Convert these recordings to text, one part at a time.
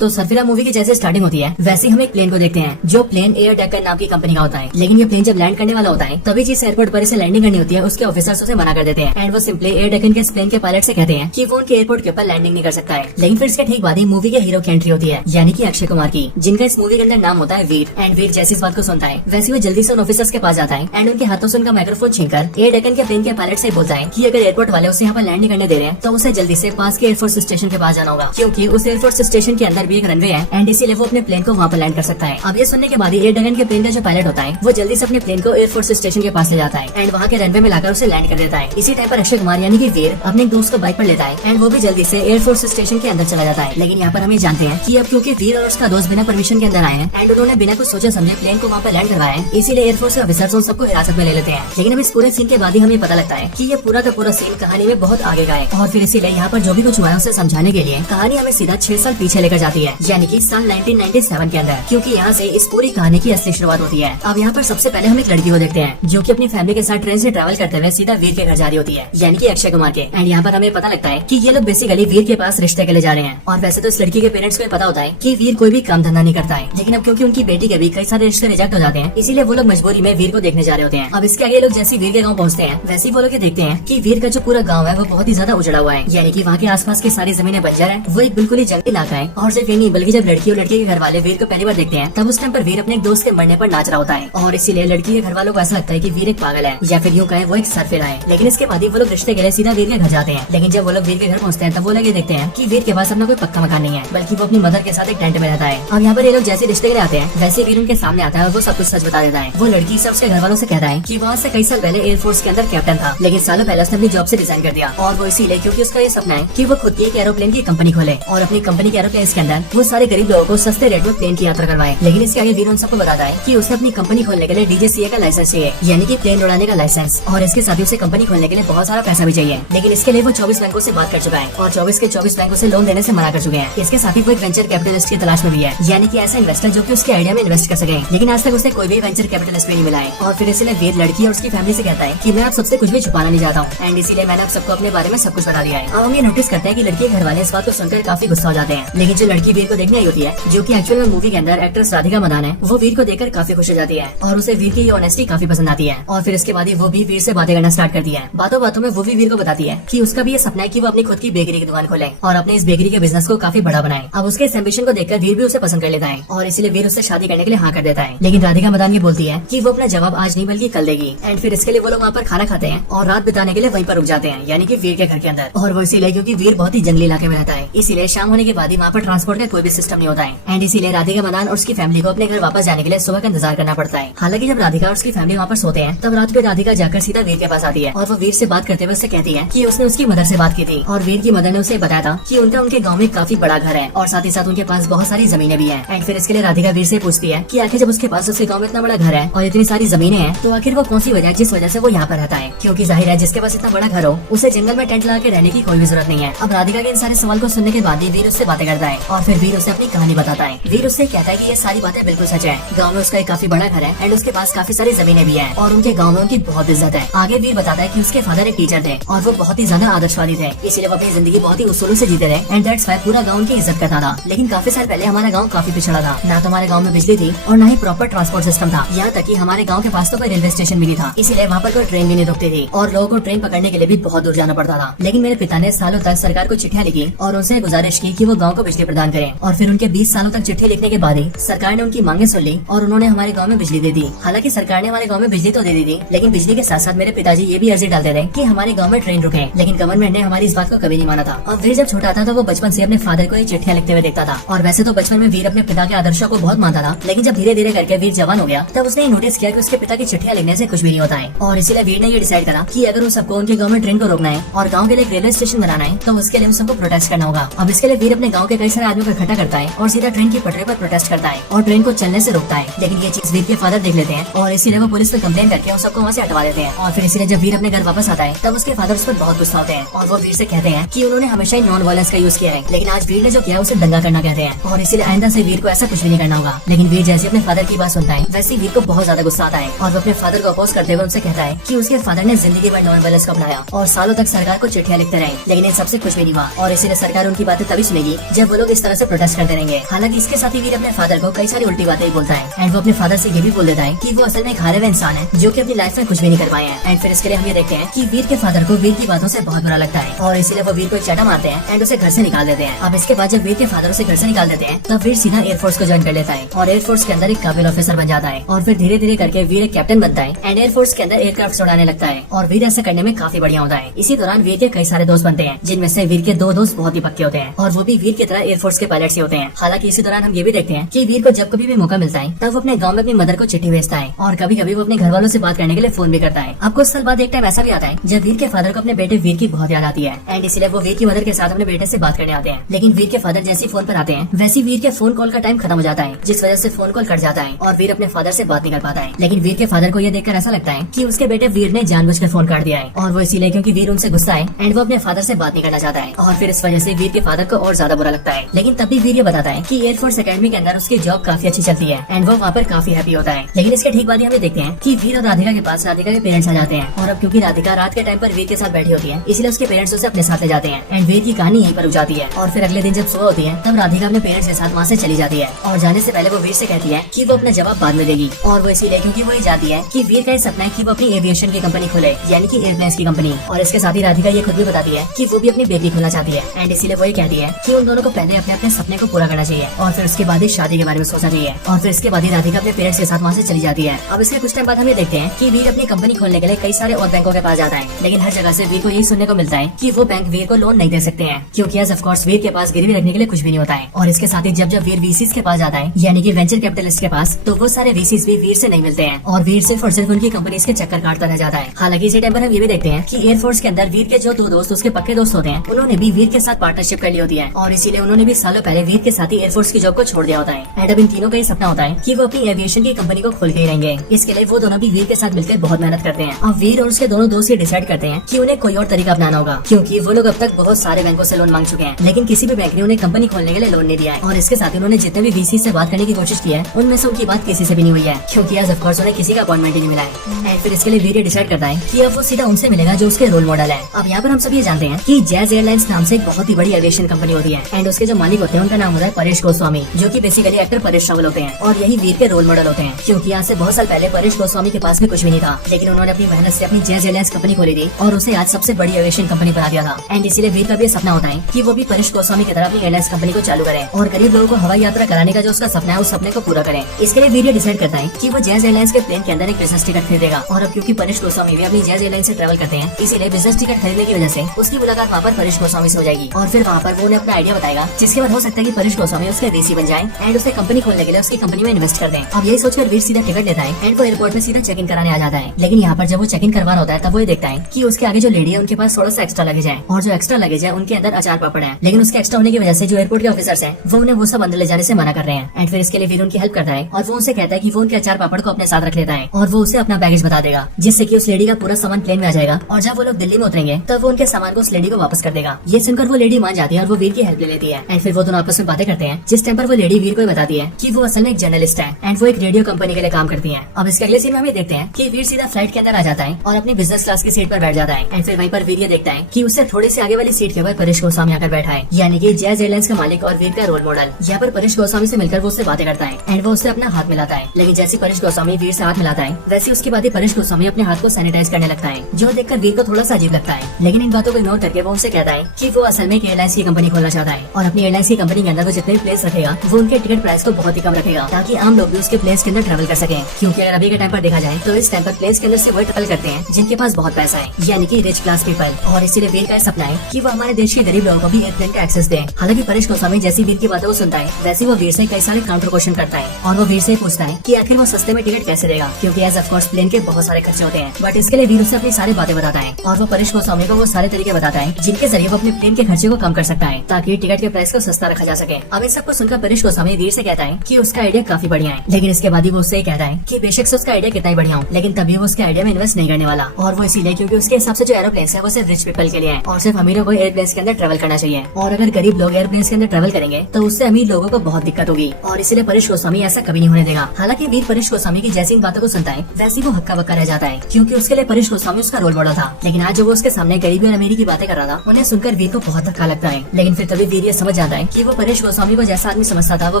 तो सरफिरा मूवी की जैसे स्टार्टिंग होती है वैसे हम एक प्लेन को देखते हैं जो प्लेन एयर डेक्कन नाम की कंपनी का होता है। लेकिन ये प्लेन जब लैंड करने वाला होता है तभी जिस एयरपोर्ट पर इसे लैंडिंग करनी होती है उसके ऑफिसर्स उसे मना कर देते हैं एंड वो सिंपली एयर डेक्कन के प्लेन के पायलट से कहते हैं कि वो उनके एयरपोर्ट के ऊपर लैंडिंग नहीं कर सकता है। लेकिन फिर इसके ठीक बाद ही मूवी के हीरो की एंट्री होती है यानी कि अक्षय कुमार की, जिनका इस मूवी के अंदर नाम होता है वीर। एंड वीर जैसे इस बात को सुनता है वैसे वो जल्दी से उन ऑफिसर्स के पास जाता है एंड उनके हाथों से उनका माइक्रोफोन छीनकर एयर डेक्कन के प्लेन के पायलट से बोलता है कि अगर एयरपोर्ट वाले उसे यहाँ पर लैंड नहीं करने दे रहे हैं तो उसे जल्दी से पास के एयरफोर्स स्टेशन के पास जाना होगा, क्योंकि उस एयरफोर्स स्टेशन के अंदर भी एक रनवे है एंड इसीलिए वो अपने प्लेन को वहाँ पर लैंड कर सकता है। अब ये सुनने के बाद एयर डेक्कन के प्लेन का जो पायलट होता है वो जल्दी से अपने प्लेन को एयरफोर्स स्टेशन के पास ले जाता है एंड वहाँ के रनवे में लाकर उसे लैंड कर देता है। इसी टाइम पर अक्षय कुमार यानी कि वीर अपने एक दोस्त को बाइक पर लेता है एंड वो भी जल्दी से एयरफोर्स स्टेशन के अंदर चला जाता है। लेकिन यहाँ पर हम जानते हैं कि अब क्योंकि वीर और उसका दोस्त बिना परमिशन के अंदर आए हैं एंड उन्होंने बिना कुछ सोचे समझे प्लेन को वहाँ पर लैंड करवाया है, इसीलिए एयरफोर्स के ऑफिसर्स उन सबको हिरासत में ले लेते हैं। लेकिन अब इस पूरे सीन के बाद ही हमें पता लगता है कि ये पूरा का पूरा सीन कहानी में बहुत आगे का है और फिर इसीलिए यहाँ पर जो भी कुछ हुआ है उसे समझाने के लिए कहानी हमें सीधा 6 साल पीछे लेकर जाती है, यानी कि साल 1997 के अंदर, क्योंकि यहाँ से इस पूरी कहानी की असली शुरुआत होती है। अब यहाँ पर सबसे पहले हम एक लड़की को देखते हैं जो कि अपनी फैमिली के साथ ट्रेन से ट्रैवल करते हुए सीधा वीर के घर जा रही होती है, यानी कि अक्षय कुमार के। एंड यहाँ पर हमें पता लगता है कि ये लोग बेसिकली वीर के पास रिश्ते के लिए जा रहे हैं। और वैसे तो इस लड़की के पेरेंट्स को पता होता है कि वीर कोई भी काम धंधा नहीं करता है, लेकिन अब क्योंकि उनकी बेटी के भी कई सारे रिश्ते रिजेक्ट हो जाते हैं इसीलिए वो लोग मजबूरी में वीर को देखने जा रहे होते हैं। अब इसके आगे लोग जैसे वीर के गाँव पहुँचते हैं वैसे वो लोग देखते हैं कि वीर का जो पूरा गाँव है वो बहुत ही ज्यादा उजड़ा हुआ है, यानी कि वहाँ के आसपास की सारी जमीनें बंजर है, वो एक बिल्कुल ही जंगली इलाका है। और सिर्फ ये नहीं बल्कि जब लड़की और लड़के के घर वाले वीर को पहली बार देखते हैं तब उस टाइम पर वीर अपने एक दोस्त के मरने पर नाच रहा होता है और इसीलिए लड़की के घर वालों को ऐसा लगता है कि वीर एक पागल है या फिर यूँ कहें वो एक सरफिरा है। लेकिन इसके बाद ही वो लोग रिश्ते के लिए सीधा वीर के घर जाते हैं। लेकिन जब वो लोग वीर के घर पहुंचते हैं तब वो लोग ये देखते हैं कि वीर के पास अपना कोई पक्का मकान नहीं है, बल्कि वो अपनी मदर के साथ एक टेंट में रहता है। अब यहाँ पर ये लोग जैसे रिश्ते के लिए आते हैं वैसे वीर उनके सामने आता है और वो सब कुछ सच बता देता है। वो लड़की से उसके घर वालों से कहता है कि वहाँ से कई साल पहले एयरफोर्स के अंदर कैप्टन था, लेकिन सालों पहले उसने अपनी जॉब से रिजाइन कर दिया और वो इसीलिए क्योंकि उसका ये सपना है कि वो खुद की एक एरोप्लेन की कंपनी खोले और अपनी कंपनी के एरोप्लेन के अंदर वो सारे गरीब लोगों को सस्ते रेट में प्लेन की यात्रा करवाए। लेकिन इसके आगे वीर उन सबको बताता है कि उसे अपनी कंपनी खोलने के लिए DGCA का लाइसेंस चाहिए, यानी कि प्लेन उड़ाने का लाइसेंस, और इसके साथ ही उसे कंपनी खोलने के लिए बहुत सारा पैसा भी चाहिए। लेकिन इसके लिए वो 24 बैंकों से बात कर चुका है और 24 के 24 बैंकों से लोन देने से मना कर चुके हैं। इसके साथ ही वो एक वेंचर कैपिटलिस्ट की तलाश में भी है, यानी कि ऐसा इन्वेस्टर जो कि उसके आइडिया में इन्वेस्ट कर सके। लेकिन आज तक उसे कोई भी वेंचर कैपिटलिस्ट नहीं मिला है और फिर इसलिए वीर लड़की और उसकी फैमिली से कहता है कि मैं आप सबसे कुछ भी छुपाना नहीं चाहता हूँ एंड इसीलिए मैंने आप सबको अपने बारे में सब कुछ बता दिया है। अब हम ये नोटिस करते हैं कि लड़की के घर वाले इस बात को सुनकर काफी गुस्सा हो जाते हैं। लेकिन जो लड़की वीर को देखने आई होती है जो कि एक्चुअल में मूवी के अंदर एक्ट्रेस राधिका मदान है, वो वीर को देखकर काफी खुश हो जाती है और उसे वीर की ये ऑनेस्टी काफी पसंद आती है। और फिर इसके बाद वो भी वीर से बातें करना स्टार्ट करती है। बातों बातों में वो भी वीर को बताती है कि उसका भी ये सपना है कि वो अपनी खुद की बेकरी की दुकान खोले और अपने इस बेकरी के बिजनेस को काफी बड़ा बनाए। अब उसके इस एम्बिशन को देखकर वीर भी उसे पसंद कर लेता है और इसलिए वीर उससे शादी करने के लिए हाँ कर देता है। लेकिन राधिका मदान ये बोलती है कि वो अपना जवाब आज नहीं बल्कि कल देगी एंड फिर इसके लिए वो लोग वहाँ पर खाना खाते हैं और रात बिताने के लिए वहीं पर रुक जाते हैं, यानी कि वीर के घर के अंदर। और वो इसीलिए क्योंकि वीर बहुत ही जंगली इलाके में रहता है, इसीलिए शाम होने के बाद ही वहाँ पर ट्रांसपोर्ट का कोई भी सिस्टम नहीं होता है एंड इसीलिए राधिका मदान और उसकी फैमिली को अपने घर वापस जाने के लिए सुबह का इंतजार करना पड़ता है। हालांकि जब राधिका और उसकी फैमिली वहाँ पर सोते हैं तब रात में राधिका जाकर सीधा वीर के पास आती है और वो वीर से बात करते हुए उससे कहती है कि उसने उसकी मदर से बात की थी और वीर की मदर ने उसे बताया था कि उनका उनके गाँव में काफी बड़ा घर है और साथ ही साथ उनके पास बहुत सारी जमीनें भी है। एंड फिर इसके लिए राधिका वीर से पूछती है कि आखिर जब उसके पास उसके गाँव में इतना बड़ा घर है और इतनी सारी जमीनें हैं तो आखिर वो कौन सी वजह है जिस वजह से वो यहाँ पर रहता है, क्योंकि जाहिर है जिसके पास इतना बड़ा घर हो उसे जंगल में टेंट लगा के रहने की कोई भी जरूरत नहीं है। अब राधिका के इन सारे सवाल को सुनने के बाद ही वीर उससे बातें करता है और फिर वीर उसे अपनी कहानी बताता है। वीर उससे कहता है कि ये सारी बातें बिल्कुल सच है, गाँव में उसका एक काफी बड़ा घर है एंड उसके पास काफी सारी जमीनें भी है और उनके गाँव में उनकी बहुत इज्जत है। आगे वीर बताता है कि उसके फादर एक टीचर थे और वो बहुत ही ज्यादा आदर्शवादी थे, इसीलिए वो अपनी जिंदगी बहुत ही उसूलों से जीते थे एंड दैट्स व्हाई पूरा गाँव उनकी इज्जत करता था। लेकिन काफी साल पहले हमारा गाँव काफी पिछड़ा था, ना तो हमारे गाँव में बिजली थी और न ही प्रॉपर ट्रांसपोर्ट सिस्टम था, यहाँ तक कि हमारे गाँव के पास तो कोई रेलवे स्टेशन भी नहीं था, इसीलिए वहाँ पर कोई ट्रेन भी नहीं रुकती थी और लोगों को ट्रेन पकड़ने के लिए भी बहुत दूर जाना पड़ता था। लेकिन मेरे पिता ने सालों तक सरकार को चिट्ठियां लिखी और उनसे गुजारिश की कि वो गांव को बिजली प्रदान करें और फिर उनके 20 सालों तक चिट्ठी लिखने के बाद ही सरकार ने उनकी मांगे सुन ली और उन्होंने हमारे गांव में बिजली दे दी। हालांकि सरकार ने हमारे गांव में बिजली तो दे दी थी, लेकिन बिजली के साथ साथ मेरे पिताजी ये भी अर्जी डालते थे कि हमारे गाँव में ट्रेन रुके, लेकिन गवर्नमेंट ने हमारी इस बात को कभी नहीं माना था। और वीर जब छोटा था तो वो बचपन से अपने फादर को ये चिट्ठियां लिखते हुए देखता था और वैसे तो बचपन में वीर अपने पिता के आदर्शों को बहुत मानता था, लेकिन जब धीरे धीरे करके वीर जवान हो गया तब उसने नोटिस किया कि उसके पिता की चिट्ठियां लिखने से कुछ भी नहीं होता है और इसीलिए वीर ने ये डिसाइड करा कि अगर उन सबको उनके गाँव में ट्रेन को रोकना है और गाँव के लिए रेलवे स्टेशन बनाना है तो उसके लिए सबको प्रोटेस्ट करना होगा। अब इसके लिए वीर अपने गाँव के कई सारे आदमियों को इकट्ठा करता है और सीधा ट्रेन की पटरी पर प्रोटेस्ट करता है और ट्रेन को चलने से रोकता है। लेकिन ये चीज वीर के फादर देख लेते हैं और इसीलिए वो पुलिस में कंप्लेन करके उन सबको वहाँ से हटवा देते हैं। और फिर इसीलिए जब वीर अपने घर वापस आता है तब उसके फादर उस पर बहुत गुस्सा होते हैं और वो वीर से कहते हैं कि उन्होंने हमेशा ही नॉन वायलेंस का यूज किया है, लेकिन आज वीर ने जो किया उसे दंगा करना कहते हैं और इसीलिए आइंदा से वीर को ऐसा कुछ भी नहीं करना होगा। लेकिन वीर जैसे अपने फादर की बात सुनता है वैसे वीर को बहुत ज्यादा गुस्सा आता है और वो अपने फादर को अपोज करते हुए उनसे कहता है कि उसके फादर ने जिंदगी भर नॉन वायलेंस को अपनाया और सालों तक सरकार को चिट्ठियां लिखते रहे, लेकिन इन सबसे कुछ भी नहीं हुआ और इसीलिए सरकार उनकी बातें तभी सुनेगी जब वो लोग इस तरह से प्रोटेस्ट करते रहेंगे। हालांकि इसके साथ ही वीर अपने फादर को कई सारी उल्टी बातें बोलता है एंड वो अपने फादर से ये भी बोल देता है कि वो असल में एक हारे हुए इंसान है जो कि अपनी लाइफ में कुछ भी नहीं कर पाए हैं। एंड फिर इसके लिए हम ये देखते हैं कि वीर के फादर को वीर की बातों से बहुत बुरा लगता है और इसीलिए वो वीर को चाटा मारते हैं एंड उसे घर से निकाल देते हैं। अब इसके बाद जब वीर के फादर उसे घर से निकाल देते हैं तब वीर सीधा एयरफोर्स को ज्वाइन कर लेता है और एयरफोर्स के अंदर एक काबिल ऑफिसर बन जाता है और फिर धीरे धीरे करके वीर एक कैप्टन बनता है एंड एयरफोर्स के अंदर एयरक्राफ्ट उड़ाने लगता है और वीर ऐसा करने में काफी बढ़िया होता है। इसी दौरान वीर के कई सारे दोस्त बनते हैं जिनमें से वीर के 2 दोस्त बहुत ही पक्के होते हैं और वो भी वीर की तरह एयरफोर्स के पायलट ही होते हैं। हालांकि इसी दौरान हम ये भी देखते हैं कि वीर को जब कभी भी मौका मिलता है तब वो अपने गाँव में अपनी मदर को चिट्ठी भेजता है और कभी कभी वो अपने घर वालों से बात करने के लिए फोन भी करता है। अब कुछ साल बाद एक टाइम ऐसा भी आता है जब वीर के फादर को अपने बेटे वीर की बहुत याद आती है एंड इसलिए वो वीर की मदर के साथ अपने बेटे से बात करने आते हैं। लेकिन वीर के फादर जैसे फोन पर आते हैं वैसे वीर के फोन कॉल का टाइम खत्म हो जाता है जिस वजह से फोन कॉल कट जाता है और वीर अपने फादर से बात नहीं कर पाता है। लेकिन वीर के फादर को ये देखकर ऐसा लगता है कि उसके बेटे वीर ने जानबूझकर फोन काट दिया है और वो इसीलिए क्योंकि वीर उनसे गुस्सा है एंड वो अपने फादर से बात नहीं करना चाहता है और फिर इस वजह से वीर के फादर को और ज्यादा बुरा लगता है। लेकिन तब भी वीर ये बताता है कि एयरफोर्स एकेडमी के अंदर उसकी जॉब काफी अच्छी चलती है एंड वो वहाँ पर काफी हैप्पी होता है। लेकिन इसके ठीक बाद हमें देखते हैं कि वीर और राधिका के पास राधिका के पेरेंट्स आ जाते हैं और अब क्योंकि राधिका रात के टाइम पर वीर के साथ बैठी होती है इसलिए उसके पेरेंट्स उसे अपने साथ ले जाते हैं एंड वीर की कहानी यहीं पर रुक जाती है। और फिर अगले दिन जब सुबह होती है तब राधिका अपने पेरेंट्स के साथ वहाँ से चली जाती है और जाने से पहले वो वीर से कहती है कि वो अपना जवाब बाद में देगी और वो इसीलिए क्योंकि वो ये चाहती है कि वीर का ये सपना है कि वो अपनी एविएशन की कंपनी खोले यानी कि एयरप्लेन्स की कंपनी। और इसके साथ ही राधिका ये खुद भी बताती है कि वो भी अपनी बेकरी खोलना चाहती है एंड इसीलिए वो ये कहती है कि उन दोनों को पहले अपने अपने सपने को पूरा करना चाहिए और फिर उसके बाद ही शादी के बारे में सोचना चाहिए। और फिर इसके बाद ही राधिका अपने पेरेंट्स के साथ वहाँ से चली जाती है। अब इसके कुछ टाइम बाद हम ये देखते हैं कि वीर अपनी कंपनी खोलने के लिए कई सारे और बैंकों के पास जाता है लेकिन हर जगह से वीर को यही सुनने को मिलता है कि वो बैंक वीर को लोन नहीं दे सकते हैं क्योंकि एज ऑफ कोर्स वीर के पास गिरवी रखने के लिए कुछ भी नहीं होता है। और इसके साथ ही जब जब वीर वीसीस के पास जाता है यानी कि वेंचर कैपिटलिस्ट के पास तो वो सारे वीसीस भी वीर से नहीं मिलते हैं और वीर सिर्फ और सिर्फ उनकी कंपनी के चक्कर काटता रह जाता है। हालांकि इसी टाइम पर हम ये भी देखते हैं कि एयरफोर्स के अंदर वीर के जो 2 दोस्त उसके पक्के दोस्त होते हैं उन्होंने भी वीर के साथ पार्टनरशिप कर ली होती है और इसीलिए उन्होंने भी सालों पहले वीर के साथ ही एयरफोर्स की जॉब को छोड़ दिया होता है। एंड अब इन तीनों का ये सपना होता है कि वो अपनी एविएशन की कंपनी को खोल के ही रहेंगे। इसके लिए वो दोनों भी वीर के साथ मिलकर बहुत मेहनत करते हैं और वीर और उसके दोनों दोस्त ये डिसाइड करते हैं कि उन्हें कोई और तरीका अपनाना होगा क्योंकि वो लोग अब तक बहुत सारे बैंकों से लोन मांग चुके हैं लेकिन किसी भी बैंक ने उन्हें कंपनी खोलने के लिए लोन नहीं दिया है। और इसके साथ ही उन्होंने जितने भी वीसी से बात करने की कोशिश की है उनमें से उनकी बात किसी से भी नहीं हुई है क्योंकि आज ऑफ कोर्स उन्हें किसी का अपॉइंटमेंट ही नहीं मिला है। एंड फिर इसके लिए वीर डिसाइड करता है कि अब वो सीधा उनसे मिलेगा जो उसके रोल मॉडल है। अब यहाँ पर हम सब ये जानते हैं कि जैज एयरलाइंस नाम से एक बहुत ही बड़ी एविएशन कंपनी होती है एंड उसके जो मालिक होते हैं उनका नाम होता है परेश गोस्वामी जो कि बेसिकली एक्टर परेश रावल होते हैं और यही वीर के रोल मॉडल होते हैं क्योंकि आज से बहुत साल पहले परेश गोस्वामी के पास भी कुछ भी नहीं था लेकिन उन्होंने अपनी मेहनत से अपनी जैज एयरलाइंस कंपनी खोली थी और उसे आज सबसे बड़ी एविएशन कंपनी बना दिया था। एंड इसीलिए वीर का भी सपना होता है कि वो भी परेश गोस्वामी की तरह अपनी एयरलाइंस कंपनी को चालू करे और गरीब लोगों को हवाई यात्रा कराने का जो उसका सपना है उस सपने को पूरा करे। इसके लिए वीर डिसाइड करता है कि वो जैज एयरलाइंस के प्लेन के अंदर एक बिजनेस टिकट खरीदेगा और अब क्योंकि परेश गोस्वामी भी अपनी जैज एयरलाइंस से ट्रैवल करते हैं इसीलिए बिजनेस टिकट खरीदने की वजह से उसकी मुलाकात वहाँ पर परेश गोस्वामी से हो जाएगी और फिर वहाँ पर वो उन्हें अपना आइडिया बताएगा जिसके बाद हो सकता है कि परेश गोस्वामी उसके वीसी बन जाए एंड उसे कंपनी खोलने के लिए उसकी कंपनी में इन्वेस्ट कर दें। अब यही सोचकर वीर सीधा टिकट लेता है एंड वो एयरपोर्ट में सीधा चेक इन कराने आ जाता है। लेकिन यहाँ पर जब वो चेक इन करवाना होता है तब वो ये देखता है कि उसके आगे जो लेडी है उनके पास थोड़ा सा एक्स्ट्रा लगेज है और जो एक्स्ट्रा लगेज है उनके अंदर अचार पापड़ है लेकिन उसके एक्स्ट्रा होने की वजह से जो एयरपोर्ट के ऑफिसर्स हैं वो उन्हें वो सब अंदर ले जाने से मना कर रहे हैं। एंड फिर इसके लिए वीर उनकी हेल्प करता है और वो उनसे कहता है कि वो उनके अचार पापड़ को अपने साथ रख लेता है और वो उसे अपना बैगेज बता देगा जिससे कि उस लेडी का पूरा सामान प्लेन में आ जाएगा और जब वो लोग दिल्ली में उतरेंगे तब वो उनके सामान को उस लेडी को वापस कर देगा। ये सुनकर वो लेडी मान जाती है और वो वीर की हेल्प ले लेती है एंड फिर वो दोनों आपस में बातें करते हैं जिस टाइम पर वो लेडी वीर को बताती है कि वो असल में एक जर्नलिस्ट है एंड वो एक रेडियो कंपनी के लिए काम करती है। अब इसके अगले सीन में हम ये देखते हैं कि वीर सीधा फ्लाइट के अंदर आ जाता है और अपनी बिजनेस क्लास की सीट पर बैठ जाता है एंड फिर वहीं पर वीर ये देखता है कि उससे थोड़ी सी आगे वाली सीट के ऊपर परेश गोस्वामी आकर बैठा है यानी कि जैज एयरलाइंस का मालिक और वीर का रोल मॉडल। यहाँ पर परेश गोस्वामी से मिलकर वो उससे बातें करता है एंड वो उससे अपना हाथ मिलाता है लेकिन जैसे परेश गोस्वामी वीर से हाथ मिलाता है वैसे उसके बाद ही परेश गोस्वामी अपने हाथ को सैनिटाइज करने लगता है जो देखकर वीर को थोड़ा सा अजीब लगता है। लेकिन इन बातों को इग्नोर करके वो उनसे कहता है कि वो असल में एक एयरलाइंस की कंपनी खोलना चाहता है और अपनी एयरलाइंस की कंपनी के अंदर वो जितने भी प्लेस रखेगा वो उनके टिकट प्राइस को बहुत ही कम रखेगा ताकि आम लोग भी उसके प्लेस के अंदर ट्रैवल कर सके क्योंकि अगर अभी के टाइम पर देखा जाए तो इस टाइम पर प्लेस के अंदर से वो ट्रैवल करते हैं जिनके पास बहुत पैसा है यानी कि रिच क्लास पीपल। और इसीलिए वीर का सपना है कि वो हमारे देश के गरीब लोगों को भी एयरप्लेन का एक्सेस दे। हालांकि परेश गोस्वामी जैसी वीर की बातों को सुनता है वैसे वो वीर से कई सारे काउंटर क्वेश्चन करता है और वो वीर से पूछता है कि आखिर वो सस्ते में टिकट कैसे देगा क्योंकि एज ऑफ कोर्स प्लेन के बहुत सारे खर्चे होते हैं। बट इसके लिए वीर उसे अपनी सारी बातें बताता है और वो परेश गोस्वामी को वो सारे तरीके बताता है जिनके जरिए वो अपने प्लेन के खर्चे को कम कर सकता है ताकि टिकट के प्राइस को सस्ता रखा जा सके। अब इन सबको सुनकर परेश गोस्वामी वीर से कहता है कि उसका आइडिया काफी बढ़िया है लेकिन इसके बाद ही वो उससे कहता है कि बेशक से उसका आइडिया कितना ही बढ़िया हो लेकिन तभी वो उसके आइडिया में इन्वेस्ट नहीं करने वाला और वो इसीलिए क्योंकि उसके हिसाब से जो एरोप्लेन है वो सिर्फ रिच पीपल के लिए है और सिर्फ अमीरों को एयरप्लेन के अंदर ट्रैवल करना चाहिए और अगर गरीब लोग एयरप्लेन के अंदर ट्रैवल करेंगे तो उससे अमीर लोगों को बहुत दिक्कत होगी और इसीलिए परेश गोस्वामी ऐसा कभी नहीं होने देगा। हालांकि वीर परेश गोस्वामी की जैसी इन बातों को सुनता है वैसे वो हक्का बक्का रह जाता है क्योंकि उसके लिए परेश गोस्वामी उसका रोल मॉडल था लेकिन आज जो वो उसके सामने गरीबी और अमीरी की बातें कर रहा था उन्हें सुनकर वीर को बहुत धक्का लगता है। लेकिन फिर तभी वीर ये समझ जाता होता है कि वो परेश गोस्वामी को जैसा आदमी समझता था वो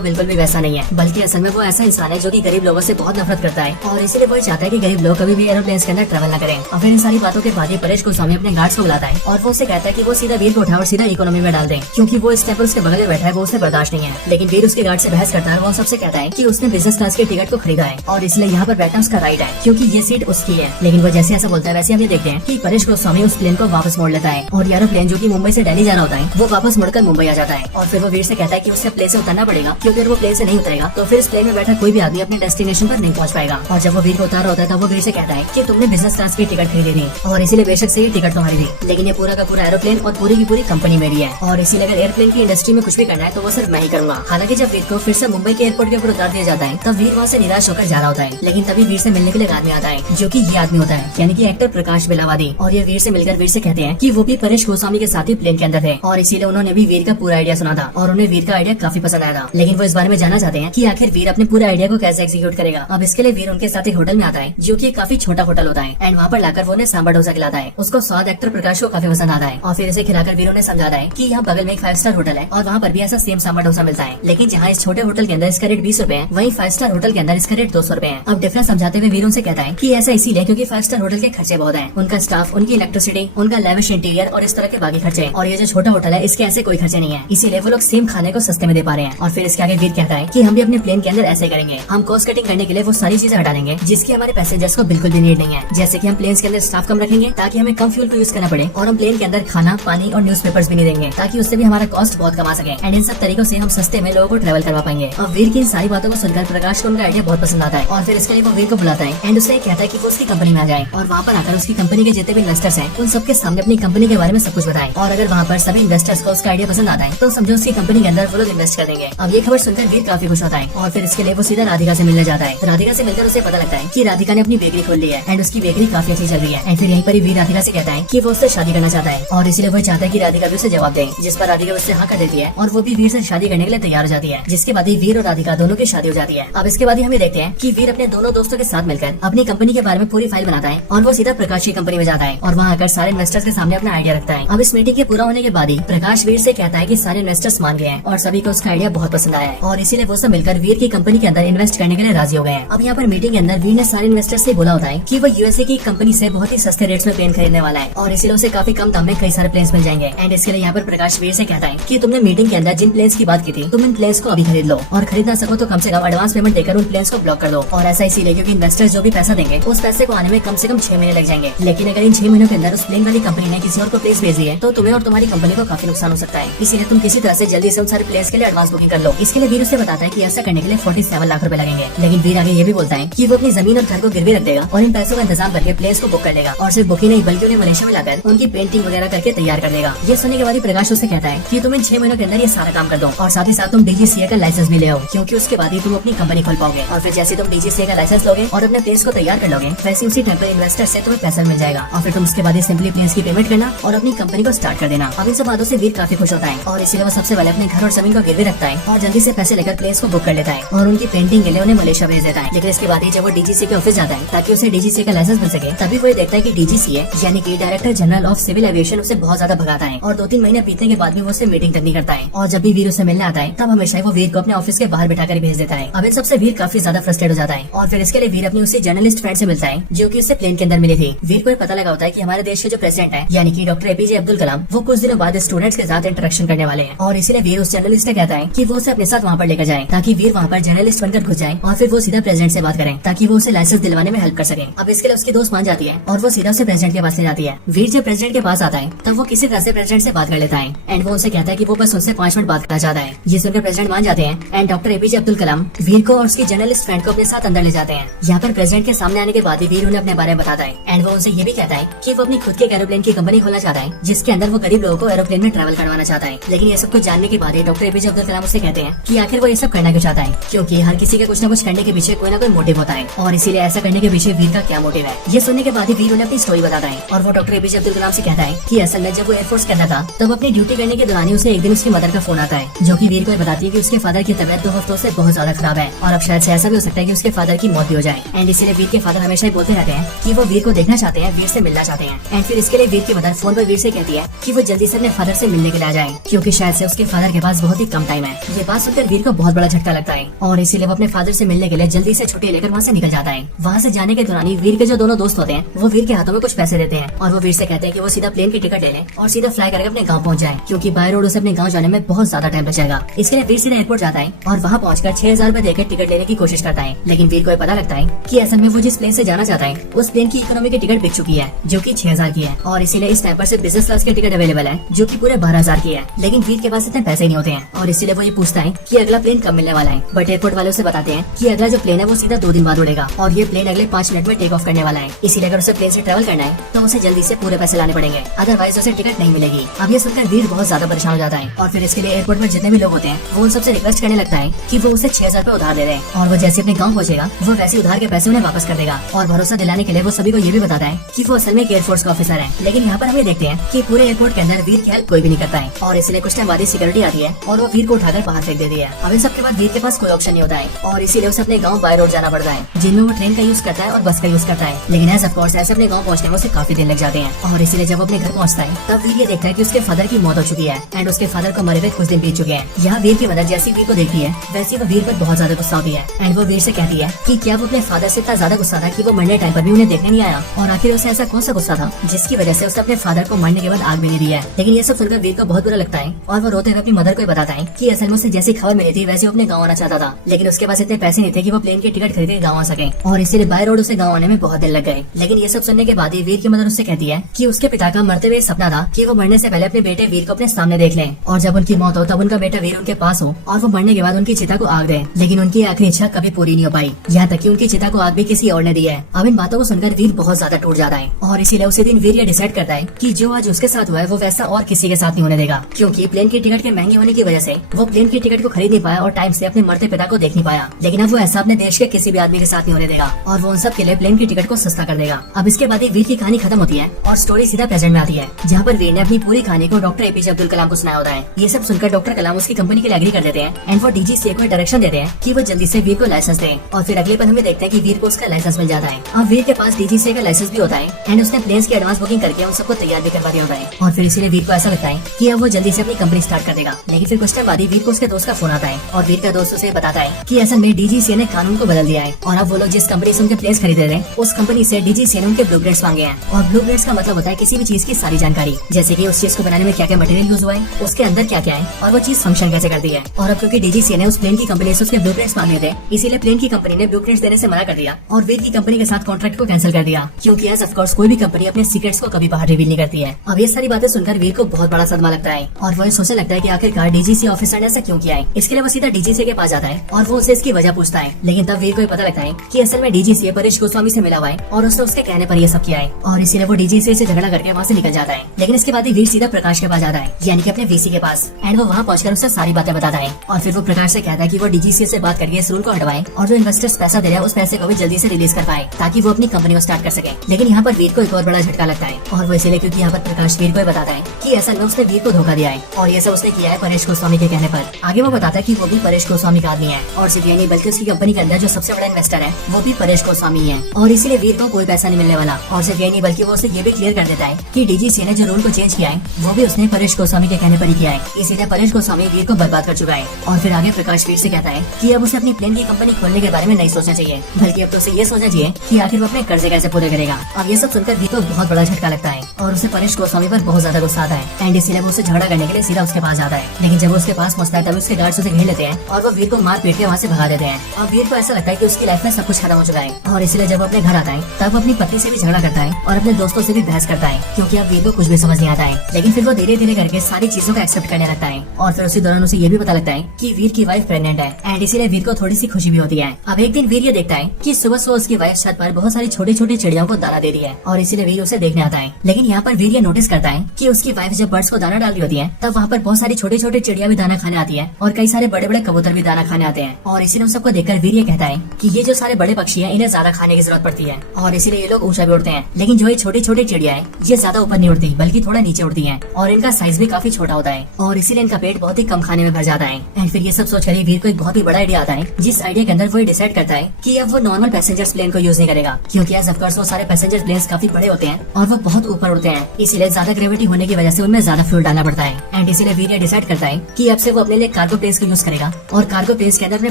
बिल्कुल भी वैसा नहीं है, बल्कि असल में वो ऐसा इंसान है जो कि गरीब लोगों से बहुत नफरत करता है और इसीलिए वो चाहता है कि गरीब लोग कभी भी एरोप्लेन के अंदर ट्रैवल न करें। और फिर इन सारी बातों के बाद ही परेश गोस्वामी अपने गार्ड्स को बुलाता है और वो उससे कहता है कि वो सीधा वीर को उठाए और सीधा इकोनॉमी में डाल दे, क्योंकि वो इस टेबल्स के बगल में बैठा है, वो उसे बर्दाश्त नहीं है। लेकिन वीर उसके गार्ड से बहस करता है, वो सबसे कहता है कि उसने बिजनेस क्लास के टिकट को खरीदा है और इसलिए यहाँ पर बैठना उसका राइट है, क्योंकि ये सीट उसकी है। लेकिन वो जैसे ऐसा बोलता है वैसे हम ये देखते हैं कि परेश गोस्वामी उस प्लेन को वापस मोड़ लेता है और एरोप्लेन जो कि मुंबई से दिल्ली जाना होता है वो वापस मुड़कर मुंबई आ जाता है। और फिर वो वीर से कहता है कि उसे प्लेन से उतरना पड़ेगा, क्योंकि अगर वो प्लेन से नहीं उतरेगा तो फिर इस प्लेन में बैठा कोई भी आदमी अपने डेस्टिनेशन पर नहीं पहुंच पाएगा। और जब वो वीर को उतार होता है तब वो वीर से कहता है कि तुमने बिजनेस क्लास की टिकट खरीदी थी और इसीलिए बेशक से ये टिकट तुम्हारी थी, लेकिन ये पूरा का पूरा एरोप्लेन और पूरी की पूरी कंपनी मेरी है और इसीलिए अगर एयरप्लेन की इंडस्ट्री में कुछ भी करना है तो वो सिर्फ मैं ही करूंगा। हालांकि जब वीर को फिर से मुंबई के एयरपोर्ट के ऊपर उतार दिया जाता है तब वीर वहाँ से निराश होकर जा रहा होता है, लेकिन तभी वीर से मिलने के लिए एक आदमी आता है जो कि ये आदमी होता है, यानी कि एक्टर प्रकाश बेलावादी। और ये वीर से मिलकर वीर से कहते हैं कि वो भी परेश गोस्वामी के साथ ही प्लेन के अंदर थे और इसीलिए उन्होंने भी वीर का पूरा आइडिया सुना था और उन्हें वीर का आइडिया काफी पसंद आया था। लेकिन वो इस बारे में जानना चाहते हैं कि आखिर वीर अपने पूरे आइडिया को कैसे एग्जीक्यूट करेगा। अब इसके लिए वीर उनके साथ एक होटल में आता है जो कि काफी छोटा होटल होता है एंड वहाँ पर लाकर वो उन्हें सांभर डोसा खिलाता है। उसको स्वाद एक्टर प्रकाश को काफी पसंद आता है और फिर इसे खिलाकर वीर उन्हें समझाता है कि यहाँ बगल में एक 5 स्टार होटल है और वहाँ पर भी ऐसा सेम सांभर डोसा मिलता है, लेकिन जहाँ इस छोटे होटल के अंदर इसका रेट 20 रुपए है वहीं 5 स्टार होटल के अंदर इसका रेट 200 रुपए है। अब डिफरेंस समझाते हुए वीर उनसे कहता है कि ऐसा इसीलिए क्योंकि 5 स्टार होटल के खर्चे बहुत हैं, उनका स्टाफ, उनकी इलेक्ट्रिसिटी, उनका लेविश इंटीरियर और इस तरह के बाकी खर्चे, और ये जो छोटा होटल है इसके ऐसे कोई खर्चे नहीं है, इसीलिए वो लोग सेम खाने को सस्ते में दे पा रहे हैं। और फिर इसके आगे वीर कहता है कि हम भी अपने प्लेन के अंदर ऐसे करेंगे, हम कॉस्ट कटिंग करने के लिए वो सारी चीजें हटा देंगे जिसकी हमारे पैसेंजर्स को बिल्कुल भी नीड नहीं है, जैसे कि हम प्लेन के अंदर स्टाफ कम रखेंगे ताकि हमें कम फ्यूल को यूज करना पड़े और हम प्लेन के अंदर खाना, पानी और न्यूज़पेपर्स भी नहीं देंगे ताकि उससे भी हमारा कॉस्ट बहुत कमा सके एंड इन सब तरीकों से हम सस्ते में लोगों को ट्रैवल करवा पाएंगे। अब वीर की इन सारी बातों को सुनकर प्रकाश को उनका आइडिया बहुत पसंद आता है और फिर इसके लिए वो वीर को बुलाता है एंड उससे कहता है कि वो उसकी कंपनी में आ जाए और वहाँ पर आकर उसकी कंपनी के जितने भी इन्वेस्टर्स हैं उन सबके सामने अपनी कंपनी के बारे में सब कुछ बताए और अगर वहाँ पर सभी इन्वेस्टर्स को उसका आइडिया पसंद आता है तो समझो उसकी कंपनी के अंदर वो लोग इन्वेस्ट कर देंगे। अब ये खबर सुनकर वीर काफी खुश होता है और फिर इसके लिए वो सीधा राधिका से मिलने जाता है। राधिका से मिलकर उसे पता लगता है कि राधिका ने अपनी बेकरी खोल ली है एंड उसकी बेकरी काफी अच्छी चल रही है एंड फिर यहीं पर ही वीर राधिका से कहता है कि वो उससे शादी करना चाहता है और इसलिए वो चाहता है कि राधिका भी उसे जवाब दे, जिस पर राधिका उससे हाँ कर देती है और वो भी वीर से शादी करने के लिए तैयार हो जाती है, जिसके बाद ही वीर और राधिका दोनों की शादी हो जाती है। अब इसके बाद ही हमें देखते हैं कि वीर अपने दोनों दोस्तों के साथ मिलकर अपनी कंपनी के बारे में पूरी फाइल बनाता है और वो सीधा प्रकाश की कंपनी में जाता है और वहाँ आकर सारे इन्वेस्टर्स के सामने अपना आइडिया रखता है। अब इस मीटिंग के पूरा होने के बाद ही प्रकाश वीर से कहता है कि सारे इन्वेस्टर्स मान गए हैं और सभी को उसका आइडिया बहुत पसंद आया है और इसीलिए वो सब मिलकर वीर की कंपनी के अंदर इन्वेस्ट करने के लिए राजी हो गए हैं। अब यहाँ पर मीटिंग के अंदर वीर ने सारे इन्वेस्टर्स से बोला होता है कि वो यूएसए की कंपनी से बहुत ही सस्ते रेट्स में प्लेन खरीदने वाला है और इसीलिए उसे काफी कम दाम में कई सारे प्लेन्स मिल जाएंगे एंड इसके लिए यहाँ पर प्रकाश वीर से कहता है कि तुमने मीटिंग के अंदर जिन प्लेन्स की बात की थी तुम इन प्लेन्स को अभी खरीद लो और खरीद ना सको तो कम से कम एडवांस पेमेंट देकर उन प्लेन्स को ब्लॉक कर दो। और ऐसा इसीलिए क्योंकि इन्वेस्टर्स जो भी पैसा देंगे उस पैसे को आने में कम से कम 6 महीने लग जाएंगे, लेकिन अगर इन 6 महीनों के अंदर उस प्लेन वाली कंपनी ने किसी और को प्लेस भेज दी है तो तुम्हें और तुम्हारी कंपनी को काफी नुकसान हो सकता है, इसीलिए तुम किसी तरह से जल्दी से उन सारे प्लेस के लिए एडवांस बुकिंग कर लो। इसके लिए वीर उसे बताता है कि ऐसा करने के लिए 47 लाख रुपए लगेंगे, लेकिन वीर आगे ये भी बोलता है कि वो अपनी जमीन और घर को गिरवी रख देगा और इन पैसों का इंतजाम करके प्लेस को बुक कर लेगा और सिर्फ बुकिंग नहीं बल्कि उन्हें मलेशिया में लाकर उनकी पेंटिंग वगैरह करके तैयार कर देगा। ये सुनने के बाद प्रकाश उससे कहता है कि तुम इन 6 महीनों के अंदर ये सारा काम कर दो और साथ ही साथ तुम डीजीसीए का लाइसेंस भी ले आओ, क्योंकि उसके बाद ही तुम अपनी कंपनी खोल पाओगे और फिर जैसे तुम डीजीसीए का लाइसेंस लोगे और अपने प्लेस को तैयार कर लोगे वैसे उसी टाइम पर इन्वेस्टर से तुम्हें पैसा मिल जाएगा और फिर तुम उसके बाद सिंपली प्लेस की पेमेंट करना और अपनी कंपनी को स्टार्ट कर देना। अब इन सब बातों से वीर काफी खुश होता है और इसीलिए वो सबसे पहले अपने घर और जमीन को गिरवी रखता है और जल्दी से पैसे लेकर प्लेस को बुक कर लेता है और उनकी पेंटिंग के लिए उन्हें मलेशिया भेज देता है। लेकिन इसके बाद ही जब वो डीजीसी के ऑफिस जाता है ताकि उसे डीजीसी का लाइसेंस मिल सके तभी वो देखता है कि डीजीसीए यानी कि director general of civil aviation उसे बहुत ज्यादा भगाता है और 2-3 महीने बीतने के बाद भी वो उससे मीटिंग करनी करता है और जब भी वीर उससे मिलने आता है तब हमेशा वो वीर को अपने ऑफिस के बाहर बिठाकर भेज देता है। अब इन सबसे वीर काफी ज्यादा फ्रस्ट्रेट हो जाता है और फिर इसके लिए वीर अपनी उसी जर्नलिस्ट फ्रेंड से मिलता है जो कि उससे प्लेन के अंदर मिली थी। वीर को पता लगा होता है कि हमारे देश के जो प्रेसिडेंट है यानी कि डॉक्टर एपीजे अब्दुल कलाम वो कुछ दिनों बाद स्टूडेंट्स के साथ इंटरेक्शन करने वाले हैं और इसीलिए वीर उस जर्नलिस्ट से कहता है कि वो उसे अपने साथ वहाँ पर लेकर जाए ताकि वीर वहाँ पर जर्नलिस्ट बनकर घुस जाए और फिर वो सीधा प्रेसिडेंट से बात करें ताकि वो उसे लाइसेंस दिलवाने में हेल्प कर सके। अब इसके लिए उसकी दोस्त मान जाती है और वो सीधा उसे प्रेसिडेंट के पास ले जाती है। वीर जब प्रेसिडेंट के पास आता है तब वो किसी तरह से प्रेसिडेंट से बात कर लेता है एंड वो उनसे कहता है कि वो बस उनसे 5 मिनट बात करना चाहता है। ये सुनकर प्रेसिडेंट मान जाते हैं and doctor APJ Abdul Kalam वीर को और उसकी जर्नलिस्ट फ्रेंड को अपने साथ अंदर ले जाते हैं। यहाँ पर प्रेसिडेंट के सामने आने के बाद ही वीर उन्हें अपने बारे में बताता है एंड वो उनसे ये भी कहता है कि वो अपनी खुद के एरोप्लेन की कंपनी खोलना चाहता है जिसके अंदर वो गरीब लोगों को एरोप्लेन में ट्रैवल करवाना चाहता है। लेकिन ये सब कुछ जानने के बाद ही डॉक्टर एपीजे अब्दुल कलाम उससे कहते हैं कि आखिर वो ये सब करना क्यों चाहता है, क्योंकि हर किसी के कुछ न कुछ करने के पीछे कोई ना कोई मोटिव होता है और इसीलिए ऐसा करने के पीछे वीर का क्या मोटिव है। ये सुनने के बाद ही वीर उन्हें अपनी स्टोरी बताता है और वो डॉक्टर एपीजे अब्दुल कलाम से कहता है कि असल में जब वो एयरफोर्स के अंदर था तब अपनी ड्यूटी करने के दौरान उसे एक दिन उसकी मदर का फोन आता है जो कि वीर को बताती है कि उसके फादर की तबीयत 2 हफ्तों से बहुत ज्यादा खराब है और अब शायद से ऐसा भी हो सकता है कि उसके फादर की मौत भी हो जाए एंड इसीलिए वीर के फादर हमेशा ही बोलते रहते हैं कि वो वीर को देखना चाहते हैं, वीर से मिलना चाहते हैं एंड फिर इसके लिए वीर की मदर फोन पर वीर से कहती है कि वो जल्दी से अपने फादर से मिलने के लिए आ जाए क्योंकि शायद से से उसके फादर के पास बहुत ही कम टाइम है। ये बात सुनकर वीर को बहुत बड़ा झटका लगता है और इसीलिए वो अपने फादर से मिलने के लिए जल्दी से छुट्टी लेकर वहाँ से निकल जाता है। वहाँ से जाने के दौरान ही वीर के जो दोनों दोस्त होते हैं वो वीर के हाथों में कुछ पैसे देते हैं और वो वीर से कहते हैं कि वो सीधा प्लेन की टिकट ले लें और सीधा फ्लाई करके अपने गाँव पहुँच जाए, क्योंकि बाय रोड उसे अपने गाँव जाने में बहुत ज्यादा टाइम बचेगा। इसके लिए वीर सीधा एयरपोर्ट जाता है और वहाँ पहुंचकर 6,000 रूपए देकर टिकट लेने की कोशिश करता है। लेकिन वीर को ये पता लगता है कि असल में वो जिस प्लेन से जाना चाहता है उस प्लेन की इकोनॉमी की टिकट बिक चुकी है जो कि 6,000 की है और इसीलिए इस टाइम पर सिर्फ बिजनेस क्लास की टिकट अवेलेबल है जो कि पूरे 12,000 की है। लेकिन वीर के पास इतने पैसे नहीं होते हैं और इसीलिए वो ये पूछता है कि अगला प्लेन कब मिलने वाला है। बट एयरपोर्ट वाले उसे बताते हैं कि अगला जो प्लेन है वो सीधा 2 दिन बाद उड़ेगा और ये प्लेन अगले 5 मिनट में टेक ऑफ करने वाला है। इसीलिए अगर उसे प्लेन से ट्रैवल करना है तो उसे जल्दी से पूरे पैसे लाने पड़ेंगे, अदरवाइज उसे टिकट नहीं मिलेगी। अब ये सुनकर वीर बहुत ज्यादा परेशान हो जाता है और फिर इसके लिए एयरपोर्ट में जितने भी लोग होते हैं वो उन सबसे रिक्वेस्ट करने लगता है कि वो उसे 6,000 रूपए उधार दे दे और वो जैसे अपने गाँव पहुंचेगा वो वैसे उधार के पैसे उन्हें वापस कर देगा। और भरोसा दिलाने के लिए वो सभी को ये भी बताता है कि वो असल में एयरफोर्स का ऑफिसर है। लेकिन यहाँ पर हम ये देखते हैं कि पूरे एयरपोर्ट के अंदर वीर की हेल्प कोई भी नहीं करता है और इसलिए कुछ टाइम बाद ही सिक्योरिटी आती है और वो वीर को उठाकर बाहर फेंक देती है। अब इन सबके बाद वीर के पास कोई ऑप्शन नहीं होता है और इसीलिए उसे अपने गाँव बाय रोड जाना पड़ता है, जिनमें वो ट्रेन का यूज करता है और बस का यूज करता है। लेकिन एज ऑफकोर्स ऐसे अपने गाँव पहुंचने में उसे काफी दिन लग जाते हैं और इसीलिए जब वो अपने घर पहुंचता है तब वीर ये देखता है कि उसके फादर की मौत हो चुकी है एंड उसके फादर को मरे हुए कुछ दिन बीत चुके हैं। यहाँ वीर की मदर जैसी वीर को देखती है वैसे वो वीर पर बहुत ज्यादा गुस्सा होती है एंड वो वीर से कहती है कि क्या वो अपने फादर से इतना ज्यादा गुस्सा था कि वो मरने टाइम पर भी उन्हें देखने नहीं आया और आखिर उसे ऐसा कौन सा गुस्सा था जिसकी वजह से उसने अपने फादर को मरने के बाद आग भी नहीं दी है। लेकिन ये सब सुनकर वीर को बहुत बुरा लगता है और वो रोते हुए अपनी मदर को बताता है कि असल में उसे जैसी खबर मिली थी वैसे वो अपने गाँव आना चाहता था, लेकिन उसके पास इतने पैसे नहीं थे कि वो प्लेन की टिकट खरीद के गाँव आ सके और इसीलिए बाय रोड उसे गाँव आने में बहुत दिन लग गए। लेकिन ये सब सुनने के बाद ही वीर की मदर उससे कहती है कि उसके पिता का मरते हुए सपना था कि वो मरने से पहले अपने बेटे वीर को अपने सामने देख लें और जब उनकी मौत हो तब उनका बेटा वीर उनके पास हो और वो मरने के बाद उनकी चिता को आग दे। लेकिन उनकी आखिरी इच्छा कभी पूरी नहीं हो पाई, यहाँ तक कि उनकी चिता को आग भी किसी और ने दी है। अब इन बातों को सुनकर वीर बहुत ज्यादा टूट जाता है और इसीलिए उसी दिन वीर ये डिसाइड करता है कि जो आज उसके साथ हुआ है वो वैसा और किसी के साथ नहीं होने देगा, क्योंकि प्लेन की टिकट के महंगे होने की वजह से वो प्लेन की टिकट को खरीद नहीं पाया और टाइम से अपने मरते पिता को देख नहीं पाया। लेकिन अब वो ऐसा अपने देश के किसी भी आदमी के साथ नहीं होने देगा और वो उन सब के लिए प्लेन की टिकट को सस्ता कर देगा। अब इसके बाद वीर की कहानी खत्म होती है और स्टोरी सीधा प्रेजेंट में आती है, जहाँ पर वीर ने अपनी पूरी कहानी को डॉक्टर एपीजे अब्दुल कलाम को सुनाया होता है। ये सब सुनकर डॉक्टर कलाम उसकी कंपनी के लिए एग्री कर देते हैं एंड वो डीजीसीए को डायरेक्शन देते हैं कि वो जल्दी से वीर को लाइसेंस दे और फिर अगले पल हमें देखते हैं कि वीर को उसका लाइसेंस मिल जाता है। अब वीर के पास डीजीसीए का लाइसेंस भी होता है एंड उसने प्लेन्स की एडवांस बुकिंग करके उन सबको तैयार भी करवा दिया होता है और फिर इसीलिए वीर को ऐसा लगता है कि अब वो जल्दी से अपनी कंपनी स्टार्ट कर देगा। लेकिन फिर कुछ टाइम बाद ही वीर को उसके दोस्त का फोन आता है और वीर का दोस्त उसे बताता है कि असल में डीजीसीए ने कानून को बदल दिया है और अब वो लोग जिस कंपनी से उनके प्लेन्स खरीद रहे हैं उस कंपनी से डीजीसीए ने उनके ब्लूप्रिंट्स मांगे हैं। और ब्लूप्रिंट्स का मतलब होता है किसी भी चीज की सारी जानकारी, जैसे कि उस चीज को बनाने में क्या क्या मटेरियल यूज हुआ है, उसके अंदर क्या क्या है और वो चीज फंक्शन कैसे करती है। और अब क्योंकि डीजीसीए ने उस प्लेन की कंपनी से उसके ब्लूप्रिंट्स मांगे थे, इसीलिए प्लेन की कंपनी ने ब्लूप्रिंट्स देने से मना कर दिया और वीर की कंपनी के साथ कॉन्ट्रैक्ट को कैंसिल कर दिया, क्योंकि एज ऑफ कोर्स कोई भी कंपनी अपने सीक्रेट्स को कभी बाहर रिवील नहीं करती है। अब ये सारी बातें सुनकर वीर को बहुत बड़ा सदमा लगता है और वो सोचने लगता है कि आखिरकार डीजीसीए ऑफिसर ने ऐसा क्यों किया है। इसके लिए वो सीधा डीजीसीए के पास जाता है और वो उसे इसकी वजह पूछता है। लेकिन तब वीर को ये पता लगता है कि असल में डीजीसीए परेश गोस्वामी से मिला हुआ है और उसने उसके कहने पर ये सब किया है और इसीलिए वो डीजीसीए से झगड़ा करके वहाँ से निकल जाता है। लेकिन इसके बाद ही वीर सीधा प्रकाश के पास जाता है, यानी कि अपने वीसी के पास, एंड वो वहाँ पहुंचकर उससे सारी बातें बताता है और फिर वो प्रकाश से कहता है कि वो डीजीसीए से बात करके इस रूल को हटवाए और जो इन्वेस्टर्स पैसा दे रहे हैं उस पैसे को भी जल्दी से रिलीज कर पाए ताकि वो अपनी कंपनी को स्टार्ट कर सके। लेकिन यहाँ पर वीर को एक और बड़ा झटका लगता है और वो इसलिए क्योंकि यहाँ पर प्रकाश वीर को बताता है कि असल में उसने वीर को धोखा दिया है और ये सब उसने किया है परेश गोस्वामी के कहने पर। आगे वो बताता है कि वो भी परेश गोस्वामी का आदमी है और सिर्फ ये नहीं बल्कि उसकी कंपनी के अंदर जो सबसे बड़ा इन्वेस्टर है वो भी परेश गोस्वामी है और इसीलिए वीर को कोई पैसा नहीं मिलने वाला। और सिर्फ ये नहीं बल्कि वो उसे ये भी क्लियर कर देता है कि डीजीसीए ने जो रूल को चेंज किया है वो भी उसने परेश गोस्वामी के कहने पर ही किया है, इसीलिए परेश गोस्वामी वीर को बर्बाद कर चुका है। और फिर आगे प्रकाश वीर से कहता है कि अब उसे अपनी प्लेन की कंपनी खोलने के बारे में नहीं सोचना चाहिए, बल्कि अब तो उसे ये सोचना चाहिए कि आखिर वो अपने कर्जे कैसे पूरे करेगा। अब ये सब सुनकर वीर को बहुत बड़ा झटका लगता है और उसे परेश गोस्वामी पर बहुत ज्यादा गुस्सा आता है एंड इसीलिए वो उसे झगड़ा करने के लिए सीधा उसके पास जाता है। लेकिन जब वो उसके पास पहुंचता है तब उसके गार्ड्स उसे घेर लेते हैं और वो वीर को मार पीट के वहाँ से भगा देते हैं। और वीर को ऐसा लगता है कि उसकी लाइफ में सब कुछ खत्म हो चुका है और इसलिए जब वो अपने घर आता है तब वो अपनी पत्नी से भी झगड़ा करता है और अपने दोस्तों से भी बहस करता है, क्योंकि अब वीर को कुछ भी समझ नहीं आता है। लेकिन फिर वो धीरे धीरे करके सारी चीजों को एक्सेप्ट करने लगता है और फिर उसी दौरान उसे ये भी पता लगता है कि वीर की वाइफ प्रेग्नेंट है एंड इसीलिए वीर को थोड़ी सी खुशी भी होती है। अब एक दिन वीर ये देखता है कि सुबह सुबह उसकी वाइफ छत पर बहुत सारी छोटी छोटी चिड़ियों को दाना दे रही है और इसीलिए वीर उसे देखने आता है। लेकिन यहाँ पर वीर ये नोटिस करता है कि उसकी वाइफ जब बर्ड्स को दाना डाल रही होती है तब वहाँ पर बहुत सारी छोटी छोटी चिड़िया भी दाना खाने आती है और कई सारे बड़े बड़े कबूतर भी दाना खाने आते हैं। और इसीलिए उन सबको देखकर वीर ये कहता है कि ये जो सारे बड़े पक्षी हैं इन्हें ज्यादा खाने की जरूरत पड़ती है और इसीलिए ये लोग ऊंचा भी उड़ते हैं। लेकिन जो ये छोटी छोटी चिड़िया है ये ज्यादा ऊपर नहीं उड़ती बल्कि थोड़ा नीचे उड़ती है और इनका साइज भी काफी छोटा होता है और इसीलिए इनका पेट बहुत ही कम खाने में भर जाता है। एंड फिर ये सब सोचकर वीर को एक बहुत ही बड़ा आइडिया आता है, जिस आइडिया के अंदर वो डिसाइड करता है कि अब वो नॉर्मल पैसेंजर्स प्लेन को यूज नहीं करेगा, क्योंकि एज ऑफ कोर्स वो सारे पैसेंजर प्लेन्स काफी बड़े होते हैं और वो बहुत ऊपर उड़ते हैं, इसीलिए ज्यादा ग्रेविटी होने की वजह से उनमें ज्यादा फ्यूल डालना पड़ता है। एंड इसीलिए वीर ये डिसाइड करता है कि अब से वो अपने लिए कार्गो प्लेन्स का यूज करेगा और कार्गो प्लेन्स के अंदर अपने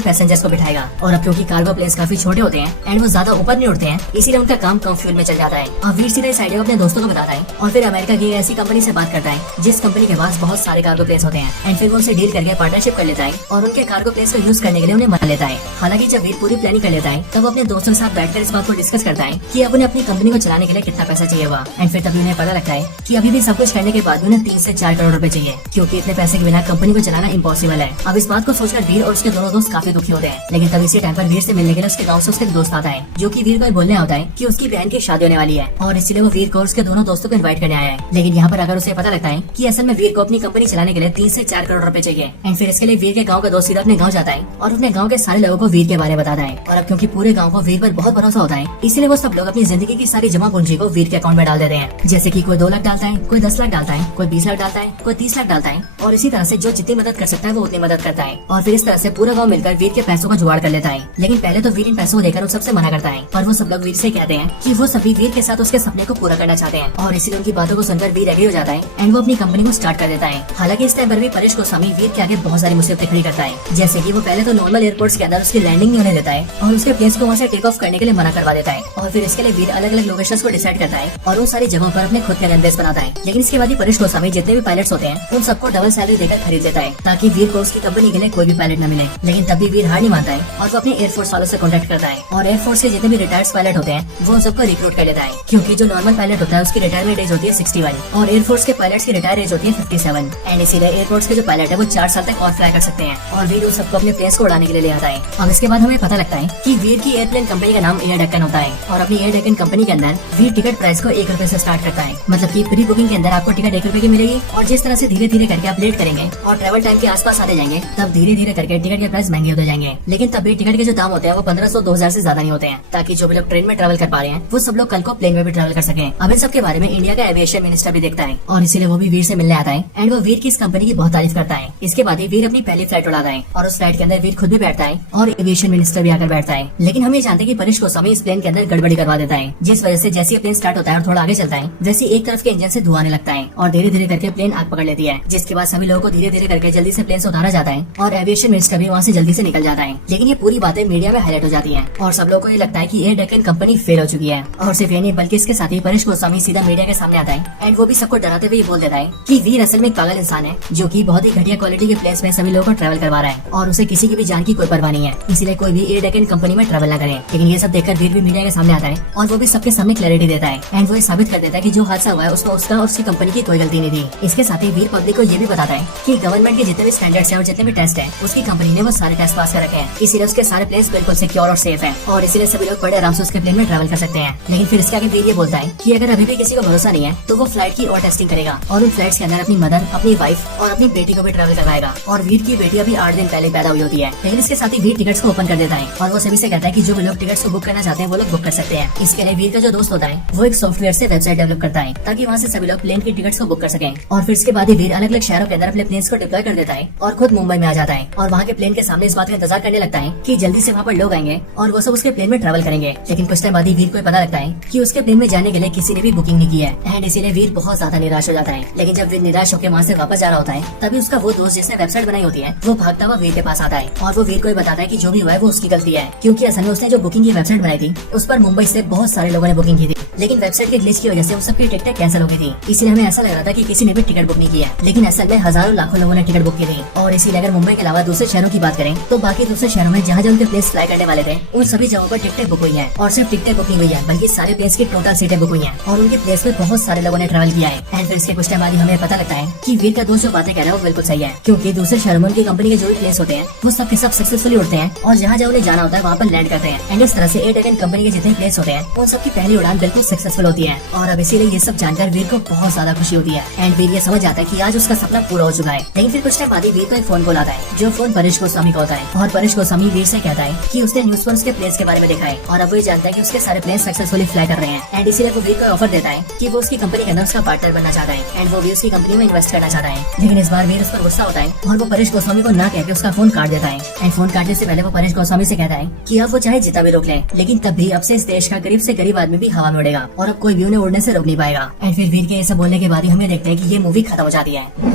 पैसेंजर्स को बिठाएगा। और अब क्योंकि कार्गो प्लेन्स काफी छोटे होते हैं एंड वो ज्यादा ऊपर नहीं उड़ते हैं, इसीलिए उनका काम कम फ्यूल में चल जाता है। अब वीर सीधा इस आइडिया अपने दोस्तों को बताता है और फिर अमेरिका की ऐसी कंपनी से बात करता है जिस कंपनी के पास बहुत सारे कार्गो प्लेन्स होते हैं एंड फिर वो उनसे डील करके पार्टनरशिप कर लेता है और उनके कार्गो प्लेन्स को यूज करने के लिए उन्हें मान लेता है। हालांकि जब वीर पूरी प्लानिंग कर लेता है तब वो अपने दोस्तों के साथ बैठकर इस बात को डिस्कस करता है कि अब उन्हें अपनी कंपनी को चलाने के लिए कितना पैसा चाहिए हुआ एंड फिर तभी उन्हें पता लगता है कि अभी भी सब कुछ करने के बाद उन्हें 3 से 4 करोड़ रुपए चाहिए, क्योंकि इतने पैसे के बिना कंपनी को चलाना इम्पॉसिबल है। अब इस बात को सोचकर वीर और उसके दोनों दोस्त काफी दुखी होते हैं। लेकिन तब इसी टाइम पर वीर से मिलने के लिए उसके गाँव से उसके दोस्त आता है, जो कि वीर को बोलने होता है कि उसकी बहन की शादी होने वाली है और इसलिए वो वीर को उसके दोनों दोस्तों को इन्वाइट करने आया है। लेकिन यहाँ पर अगर उसे पता लगता है कि असल में वीर को अपनी कंपनी चलाने के लिए 3 से 4 करोड़ रुपए चाहिए एंड फिर इसके लिए वीर के गाँव का दोस्त सीधा अपने गाँव जाता है और अपने गाँव के सारे लोगों को वीर के बारे में बताता है। और अब क्योंकि पूरे गाँव को वीर पर बहुत भरोसा होता है, इसलिए वो सब लोग अपनी जिंदगी की सारी जमा पूंजी को वीर के अकाउंट में डाल देते हैं। जैसे कि कोई 2 लाख डालता है, कोई 10 लाख डालता है, कोई 20 लाख डालता है, कोई 30 लाख डालता है और इसी तरह से जो जितनी मदद कर सकता है वो उतनी मदद करता है। और फिर इस तरह से पूरा गाँव मिलकर वीर के पैसों का जुगाड़ कर लेता है। लेकिन पहले तो वीर इन पैसों को देकर उन सबसे मना करता है और वो सब लोग वीर से कहते हैं कि वो सभी वीर के साथ उसके सपने को पूरा करना चाहते हैं और इसीलिए उनकी बातों को सुनकर वीर एग्री हो जाता है एंड वो अपनी कंपनी को स्टार्ट कर देता है। हालांकि इस टाइम पर भी परेश गोस्वामी वीर के आगे बहुत सारी मुसीबतें खड़ी करता है, जैसे कि वो पहले तो नॉर्मल एयरपोर्ट्स के अंदर उसकी लैंडिंग नहीं होने देता है और उसके प्लेन्स को वहाँ से टेक ऑफ करने के लिए मना करवा देता है। और फिर इसके लिए वीर अलग अलग लोकेशंस को डिसाइड करता है और उन सारी जगहों पर अपने खुद के गनबेस बनाता है। लेकिन इसके बाद ही परेश गोस्वामी जितने भी पायलट्स होते हैं उन सबको डबल सैलरी देकर खरीद लेता है ताकि वीर को उसकी कंपनी के लिए कोई भी पायलट न मिले। लेकिन तब भी वीर हार नहीं मानता है और वो अपने एयरफोर्स वालों से कॉन्टेक्ट करता है और एयरफोर्स के जितने भी रिटायर्ड पायलट होते हैं वो उन सबको रिक्रूट कर लेता है, क्योंकि जो नॉर्मल पायलट होता है उसकी रिटायरमेंट एज होती है 61 और एयरफोर्स के पायलट्स की रिटायर एज होती है 57 एंड इसीलिए एयरफोर्स के जो पायलट है वो 4 साल तक और फ्लाई कर सकते हैं और वीर उन सबको अपने प्लेन्स को उड़ाने के लिए ले आता है। अब इसके बाद हमें पता लगता है कि वीर की एयरप्लेन कंपनी का नाम एयर डेक्कन होता है और अपनी एयर डेक्कन कंपनी के अंदर वीर टिकट प्राइस को 1 रुपए से स्टार्ट करता है। मतलब कि प्री बुकिंग के अंदर आपको टिकट 1 रुपए की मिलेगी और जिस तरह से धीरे धीरे करके आप लेट करेंगे और ट्रेवल टाइम के आसपास आते जाएंगे तब धीरे धीरे करके टिकट के प्राइस महंगे होते जाएंगे। लेकिन तब भी टिकट के जो दाम होते हैं वो 1500-2000 से ज्यादा नहीं होते हैं, ताकि जो भी लोग ट्रेन में ट्रेवल कर पा रहे हैं वो सब लोग कल को प्लेन में भी ट्रेवल कर सके। अब इन सब के बारे में इंडिया का एविएशन मिनिस्टर भी देखता है और इसीलिए वो भी वीर से मिलने आता है एंड वो वीर की इस कंपनी की बहुत तारीफ करता है। इसके बाद ही वीर अपनी पहली फ्लाइट उड़ाता है और उस फ्लाइट के अंदर वीर खुद भी बैठता है और एविएशन मिनिस्टर भी आकर बैठता है। लेकिन हम ये जानते हैं कि परेश गोस्वामी इस प्लेन के अंदर गड़बड़ी करवा देता है, जिस वजह से जैसे प्लेन स्टार्ट होता है और थोड़ा आगे चलता है वैसे एक तरफ के इंजन से धुआं आने लगता है और धीरे धीरे करके प्लेन आग पकड़ लेती है, जिसके बाद सभी लोगों को धीरे धीरे करके जल्दी से प्लेन से उतारा जाता है और एविएशन मिनिस्टर भी वहाँ से जल्दी से निकल जाता है। लेकिन ये पूरी बातें मीडिया में हाईलाइट हो जाती है और सब लोगों को ये लगता है कि एयर डेक्कन कंपनी फेल हो चुकी है। और सिर्फ ये नहीं बल्कि इसके साथ ही परेश गोस्वामी सीधा मीडिया के सामने आता है एंड वो भी सबको डराते हुए बोल देता है कि वीर असल में एक पागल इंसान है जो कि बहुत ही घटिया क्वालिटी के प्लेन्स में सभी लोगों को ट्रैवल करवा रहा है और उसे किसी की भी जान की कोई परवाह नहीं है, इसलिए कोई भी एयर डेक्कन कंपनी में ट्रैवल न करे। लेकिन ये सब देखकर वीर भी मीडिया के सामने आता है और वो भी सबके सामने क्लैरिटी देता है एंड वो ये साबित कर देता है कि जो हादसा हुआ है उसको उसका और उसकी कंपनी की कोई गलती नहीं थी। इसके साथ ही वीर पब्लिक को ये भी बताता है कि गवर्नमेंट के जितने भी स्टैंडर्ड्स हैं और जितने भी टेस्ट हैं उसकी कंपनी ने वो सारे टेस्ट पास कर रखे हैं, इसीलिए उसके सारे प्लेन्स बिल्कुल सिक्योर और सेफ हैं और इसीलिए सभी लोग बड़े आराम से उसके प्लेन में ट्रैवल कर सकते हैं। लेकिन फिर इसके आगे वीर ये बोलता है कि अगर अभी भी किसी को भरोसा नहीं है तो वो फ्लाइट की और टेस्टिंग करेगा और उन फ्लाइट्स के अंदर अपनी मदर, अपनी वाइफ और अपनी बेटी को भी ट्रैवल करवाएगा। और वीर की बेटी अभी 8 दिन पहले पैदा हुई होती है। लेकिन इसके साथ ही वीर टिकट्स को ओपन कर देता है और वो सभी से कहता है कि जो भी लोग टिकट्स को बुक करना चाहते हैं वो लोग बुक कर सकते हैं। इसके लिए वीर का जो दोस्त होता है वो एक सॉफ्टवेयर से वेबसाइट डेवलप करता है ताकि वहाँ से सभी लोग प्लेन की टिकट्स को बुक कर सकें। और फिर इसके बाद ही वीर अलग अलग शहरों के अंदर अपने प्लेन्स को डिप्लॉय कर देता है और खुद मुंबई में आ जाता है और वहाँ के प्लेन के सामने इस बात का इंतजार करने लगता है कि जल्दी से वहाँ पर लोग आएंगे और वो सब उसके प्लेन में ट्रैवल करेंगे। लेकिन कुछ टाइम बाद ही वीर को पता लगता है कि उसके प्लेन में जाने के लिए किसी ने भी बुकिंग नहीं की है एंड इसीलिए वीर बहुत ज्यादा निराश हो जाता है। लेकिन जब वीर निराश होकर वहाँ से वापस जा रहा होता है तभी उसका वो दोस्त जिसने वेबसाइट बनाई होती है वो भागता हुआ वीर के पास आता है और वो वीर को बताता है कि जो भी हुआ है वो उसकी गलती है, क्योंकि असल में उसने जो बुकिंग की वेबसाइट बनाई थी उस पर मुंबई से बहुत सारे लोगों ने बुकिंग की थी, लेकिन वेबसाइट के ग्लिच की वजह से उन सबकी टिकटें कैंसिल हो गई थी। इसलिए हमें ऐसा लग रहा था कि किसी ने भी टिकट बुक नहीं किया, लेकिन असल में हजारों लाखों लोगों ने टिकट बुक की थी। और इसीलिए अगर मुंबई के अलावा दूसरे शहरों की बात करें तो बाकी दूसरे शहरों में जहाँ उनके प्लेस फ्लाई करने वाले थे उन सभी जगहों पर टिकटें बुक हुई है और सिर्फ टिकटें बुक नहीं हुई है बल्कि सारे प्लेस की टोटल सीटें बुक हुई है और उनके प्लेस में बहुत सारे लोगों ने ट्रैवल किया है। एंड फिर इसके कुछ टाइम बाद हमें पता लगता है कि वीर का दोस्त जो बातें कह रहा है वो बिल्कुल सही है, क्योंकि दूसरे शहरों में उनकी कंपनी के जो भी प्लेस होते हैं वो सब के सब सक्सेसफुली उड़ते हैं और जहाँ जहाँ उन्हें जाना होता है वहाँ पर लैंड करते हैं। एंड इस तरह से एयर डेक्कन कंपनी के जितने प्लेस होते हैं उन सबकी पहली उड़ान बिल्कुल सक्सेसफुल होती है और अब इसीलिए ये सब जानकर वीर को बहुत ज्यादा खुशी होती है एंड वीर ये समझ आता है कि आज उसका सपना पूरा हो चुका है। लेकिन फिर कुछ टाइम बाद ही वीर को एक फोन कॉल आता है जो फोन परेश गोस्वामी का होता है और परेश गोस्वामी वीर से कहता है कि उसने न्यूज पर उसके प्लेस के बारे में देखा है और अब वो जानता है कि उसके सारे प्लेन सक्सेसफुली फ्लाई कर रहे हैं एंड इसीलिए वो वीर को ऑफर देता है कि वो उसकी कंपनी के अंदर उसका पार्टनर बनना चाहता है एंड वो भी उसकी कंपनी में इन्वेस्ट करना चाहता है। लेकिन इस बार वीर उस पर गुस्सा होता है और वो परेश गोस्वामी को ना कहकर उसका फोन काट देता है एंड फोन काटने से पहले वो परेश गोस्वामी से कहता है कि अब वो चाहे जितना भी रोक ले, लेकिन तब भी अब से इस देश का गरीब से गरीब आदमी भी हवा में उड़ेगा और अब कोई भी उन्हें उड़ने से रोक नहीं पाएगा। एंड फिर वीर के ये सब बोलने के बाद ही हमें देखते हैं कि ये मूवी खत्म हो जाती है।